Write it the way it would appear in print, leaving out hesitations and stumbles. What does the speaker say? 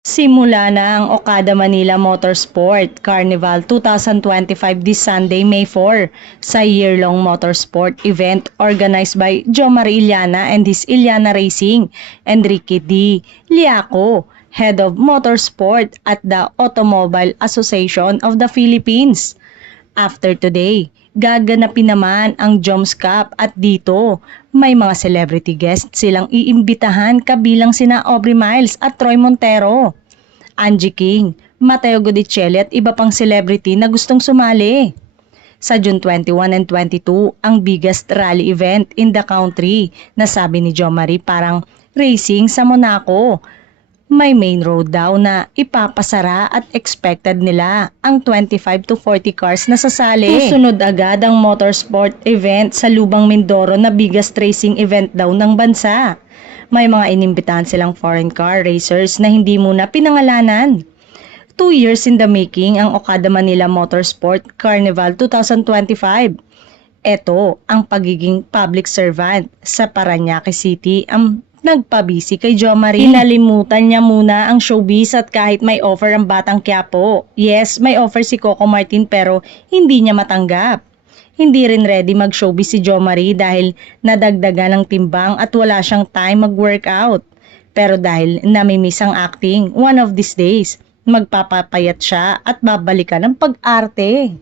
Simula na ang Okada Manila Motorsport Carnival 2025 this Sunday, May 4 sa year-long motorsport event organized by Jomar Iliana and his Iliana Racing, Enrique D. Liaco, Head of Motorsport at the Automobile Association of the Philippines. After today, gaganapin naman ang Joms Cup at dito may mga celebrity guests silang iimbitahan kabilang sina Aubrey Miles at Troy Montero, Angie King, Mateo Godicelli at iba pang celebrity na gustong sumali. Sa June 21 and 22, ang biggest rally event in the country na sabi ni Jo Marie parang racing sa Monaco. May main road daw na ipapasara at expected nila ang 25 to 40 cars na sasali. Susunod agad ang motorsport event sa Lubang Mindoro na biggest racing event daw ng bansa. May mga inimbitahan silang foreign car racers na hindi muna pinangalanan. 2 years in the making ang Okada Manila Motorsport Carnival 2025. Ito ang pagiging public servant sa Parañaque City ang nagpabisi kay Jo Marie. Inalimutan niya muna ang showbiz at kahit may offer ang Batang Quiapo. Yes, may offer si Coco Martin pero hindi niya matanggap. Hindi rin ready mag-showbiz si Jo Marie dahil nadagdagan ng timbang at wala siyang time mag-workout. Pero dahil namimiss ang acting, one of these days, magpapapayat siya at babalikan ng pag-arte.